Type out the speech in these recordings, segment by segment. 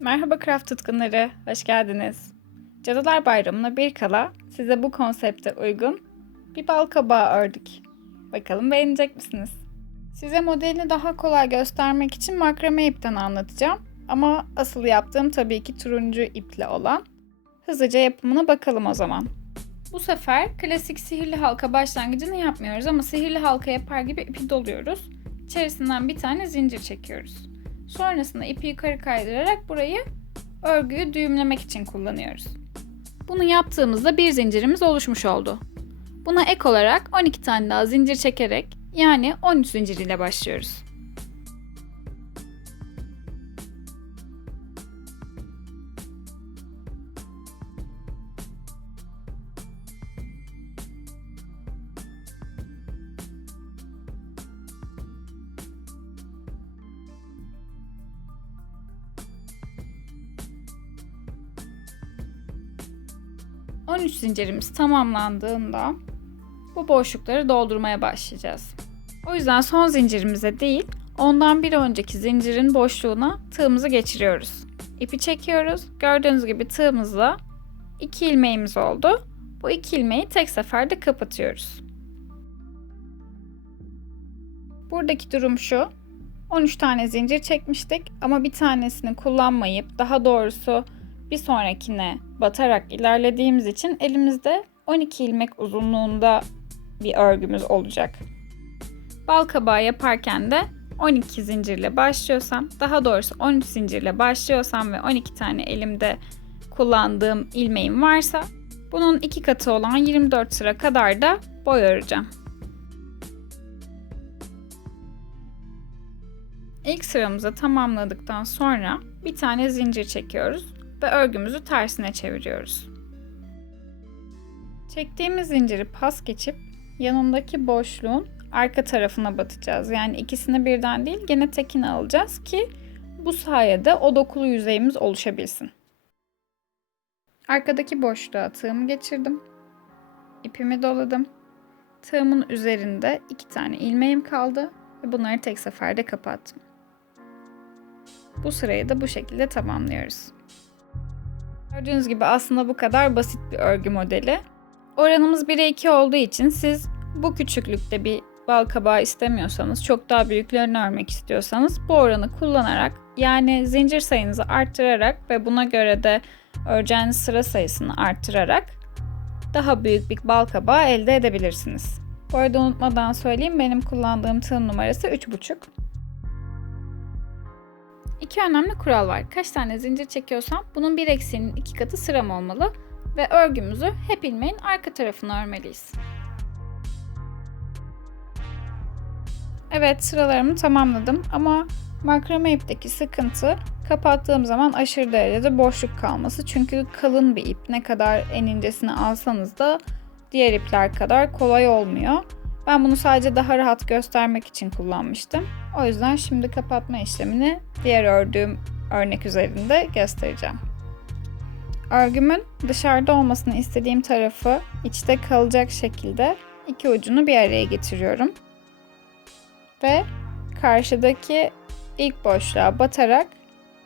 Merhaba craft tutkunları, hoş geldiniz. Cadılar Bayramı'na bir kala size bu konsepte uygun bir bal kabağı ördük. Bakalım beğenecek misiniz? Size modelini daha kolay göstermek için makrame ipten anlatacağım. Ama asıl yaptığım tabii ki turuncu iple olan. Hızlıca yapımına bakalım o zaman. Bu sefer klasik sihirli halka başlangıcını yapmıyoruz ama sihirli halka yapar gibi ipi doluyoruz. İçerisinden bir tane zincir çekiyoruz. Sonrasında ipi yukarı kaydırarak burayı örgüyü düğümlemek için kullanıyoruz. Bunu yaptığımızda bir zincirimiz oluşmuş oldu. Buna ek olarak 12 tane daha zincir çekerek yani 13 zincir ile başlıyoruz. On üç zincirimiz tamamlandığında bu boşlukları doldurmaya başlayacağız. O yüzden son zincirimize değil, ondan bir önceki zincirin boşluğuna tığımızı geçiriyoruz. İpi çekiyoruz. Gördüğünüz gibi tığımızla 2 ilmeğimiz oldu. Bu 2 ilmeği tek seferde kapatıyoruz. Buradaki durum şu. 13 tane zincir çekmiştik ama bir tanesini kullanmayıp daha doğrusu bir sonrakine batarak ilerlediğimiz için elimizde 12 ilmek uzunluğunda bir örgümüz olacak. Bal kabağı yaparken de 12 zincirle başlıyorsam, daha doğrusu 13 zincirle başlıyorsam ve 12 tane elimde kullandığım ilmeğim varsa bunun 2 katı olan 24 sıra kadar da boy öreceğim. İlk sıramızı tamamladıktan sonra bir tane zincir çekiyoruz ve örgümüzü tersine çeviriyoruz. Çektiğimiz zinciri pas geçip yanındaki boşluğun arka tarafına batacağız. Yani ikisini birden değil, gene tekini alacağız ki bu sayede o dokulu yüzeyimiz oluşabilsin. Arkadaki boşluğa tığımı geçirdim. İpimi doladım. Tığımın üzerinde 2 tane ilmeğim kaldı ve bunları tek seferde kapattım. Bu sırayı da bu şekilde tamamlıyoruz. Gördüğünüz gibi aslında bu kadar basit bir örgü modeli. Oranımız 1'e 2 olduğu için siz bu küçüklükte bir bal kabağı istemiyorsanız, çok daha büyüklerini örmek istiyorsanız bu oranı kullanarak, yani zincir sayınızı arttırarak ve buna göre de öreceğiniz sıra sayısını arttırarak daha büyük bir bal kabağı elde edebilirsiniz. Bu arada unutmadan söyleyeyim, benim kullandığım tığ numarası 3,5. İki önemli kural var. Kaç tane zincir çekiyorsam bunun bir eksiğinin 2 katı sıram olmalı ve örgümüzü hep ilmeğin arka tarafına örmeliyiz. Evet, sıralarımı tamamladım ama makrame ipteki sıkıntı kapattığım zaman aşırı derecede boşluk kalması. Çünkü kalın bir ip, ne kadar en incesini alsanız da diğer ipler kadar kolay olmuyor. Ben bunu sadece daha rahat göstermek için kullanmıştım. O yüzden şimdi kapatma işlemini diğer ördüğüm örnek üzerinde göstereceğim. Örgümün dışarıda olmasını istediğim tarafı içte kalacak şekilde iki ucunu bir araya getiriyorum. Ve karşıdaki ilk boşluğa batarak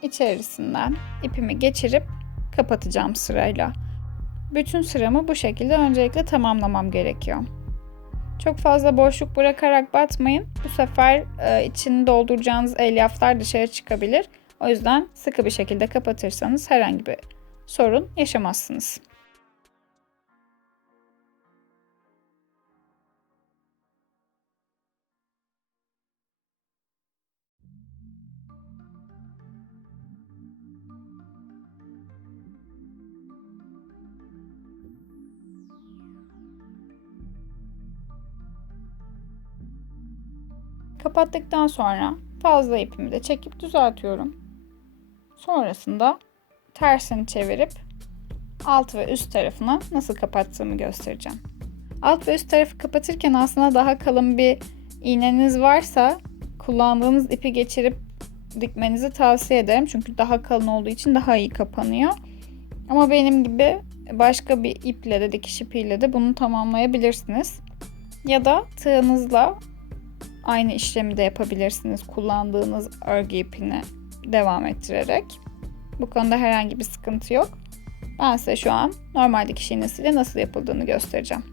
içerisinden ipimi geçirip kapatacağım sırayla. Bütün sıramı bu şekilde öncelikle tamamlamam gerekiyor. Çok fazla boşluk bırakarak batmayın. Bu sefer içini dolduracağınız elyaflar dışarı çıkabilir. O yüzden sıkı bir şekilde kapatırsanız herhangi bir sorun yaşamazsınız. Kapattıktan sonra fazla ipimi de çekip düzeltiyorum. Sonrasında tersini çevirip alt ve üst tarafına nasıl kapattığımı göstereceğim. Alt ve üst tarafı kapatırken aslında daha kalın bir iğneniz varsa kullandığınız ipi geçirip dikmenizi tavsiye ederim. Çünkü daha kalın olduğu için daha iyi kapanıyor. Ama benim gibi başka bir iple de, dikiş ipiyle de bunu tamamlayabilirsiniz. Ya da tığınızla aynı işlemi de yapabilirsiniz kullandığınız örgü ipini devam ettirerek. Bu konuda herhangi bir sıkıntı yok. Ben size şu an normal dikiş iğnesiyle nasıl yapıldığını göstereceğim.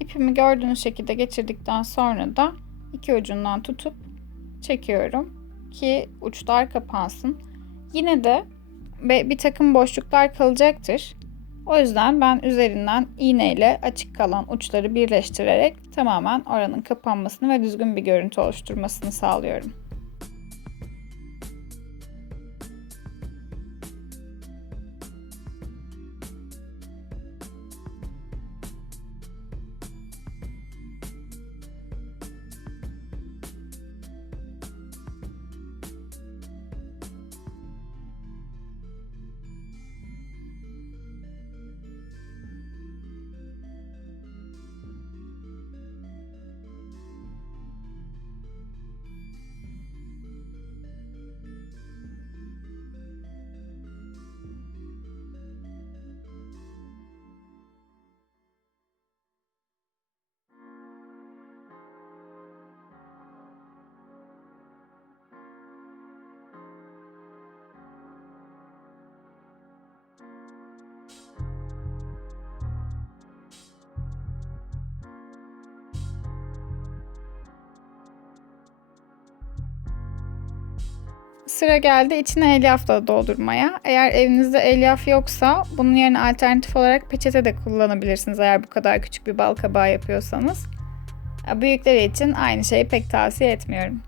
İpimi gördüğünüz şekilde geçirdikten sonra da iki ucundan tutup çekiyorum ki uçlar kapansın. Yine de bir takım boşluklar kalacaktır. O yüzden ben üzerinden iğneyle açık kalan uçları birleştirerek tamamen oranın kapanmasını ve düzgün bir görüntü oluşturmasını sağlıyorum. Sıra geldi içine elyafla doldurmaya. Eğer evinizde elyaf yoksa bunun yerine alternatif olarak peçete de kullanabilirsiniz eğer bu kadar küçük bir bal kabağı yapıyorsanız. Büyükleri için aynı şeyi pek tavsiye etmiyorum.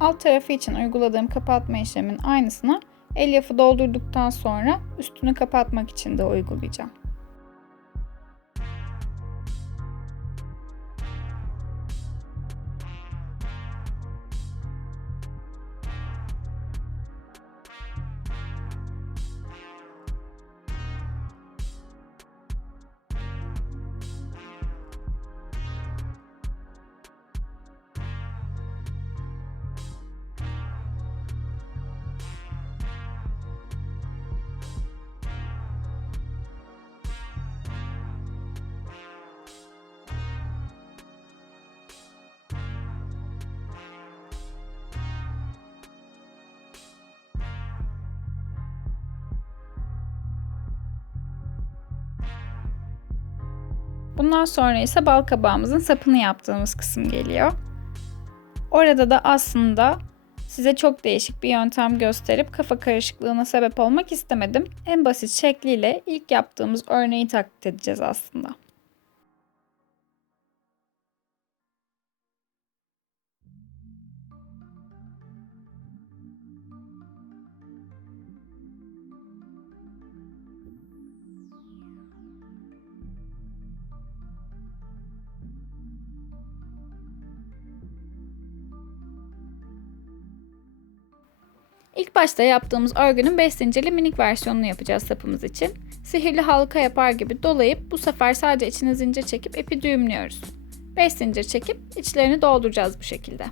Alt tarafı için uyguladığım kapatma işleminin aynısını elyafı doldurduktan sonra üstünü kapatmak için de uygulayacağım. Bundan sonra ise bal kabağımızın sapını yaptığımız kısım geliyor. Orada da aslında size çok değişik bir yöntem gösterip kafa karışıklığına sebep olmak istemedim. En basit şekliyle ilk yaptığımız örneği taklit edeceğiz aslında. İlk başta yaptığımız örgünün 5 zincirli minik versiyonunu yapacağız sapımız için. Sihirli halka yapar gibi dolayıp bu sefer sadece içine zincir çekip ipi düğümlüyoruz. 5 zincir çekip içlerini dolduracağız bu şekilde.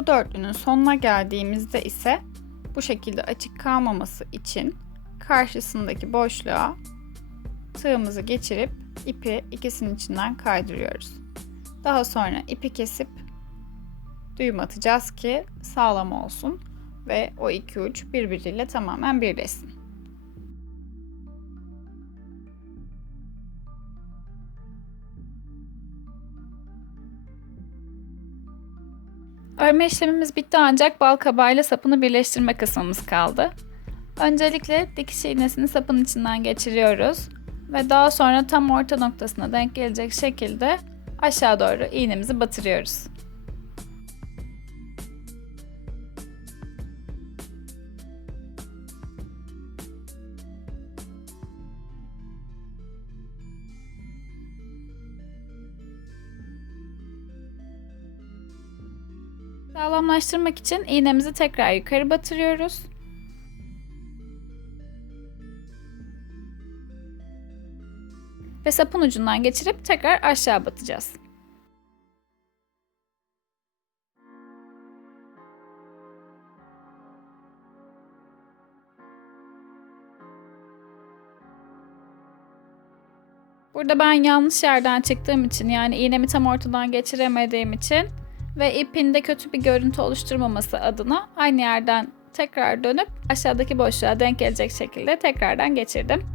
Bu dörtlünün sonuna geldiğimizde ise bu şekilde açık kalmaması için karşısındaki boşluğa tığımızı geçirip ipi ikisinin içinden kaydırıyoruz. Daha sonra ipi kesip düğüm atacağız ki sağlam olsun ve o iki uç birbiriyle tamamen birleşsin. Sarma işlemimiz bitti ancak bal kabağıyla sapını birleştirme kısmımız kaldı. Öncelikle dikiş iğnesini sapın içinden geçiriyoruz ve daha sonra tam orta noktasına denk gelecek şekilde aşağı doğru iğnemizi batırıyoruz. Sağlamlaştırmak için iğnemizi tekrar yukarı batırıyoruz. Ve sapın ucundan geçirip tekrar aşağı batacağız. Burada ben yanlış yerden çıktığım için, yani iğnemi tam ortadan geçiremediğim için ve ipinde kötü bir görüntü oluşturmaması adına aynı yerden tekrar dönüp aşağıdaki boşluğa denk gelecek şekilde tekrardan geçirdim.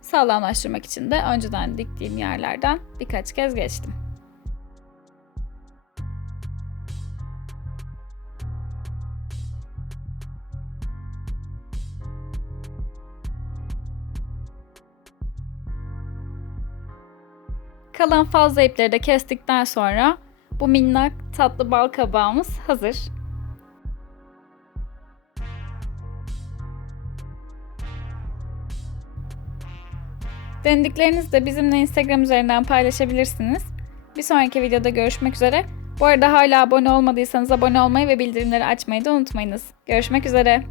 Sağlamlaştırmak için de önceden diktiğim yerlerden birkaç kez geçtim. Kalan fazla ipleri de kestikten sonra bu minnak tatlı bal kabağımız hazır. Denediklerinizi de bizimle Instagram üzerinden paylaşabilirsiniz. Bir sonraki videoda görüşmek üzere. Bu arada hala abone olmadıysanız abone olmayı ve bildirimleri açmayı da unutmayınız. Görüşmek üzere.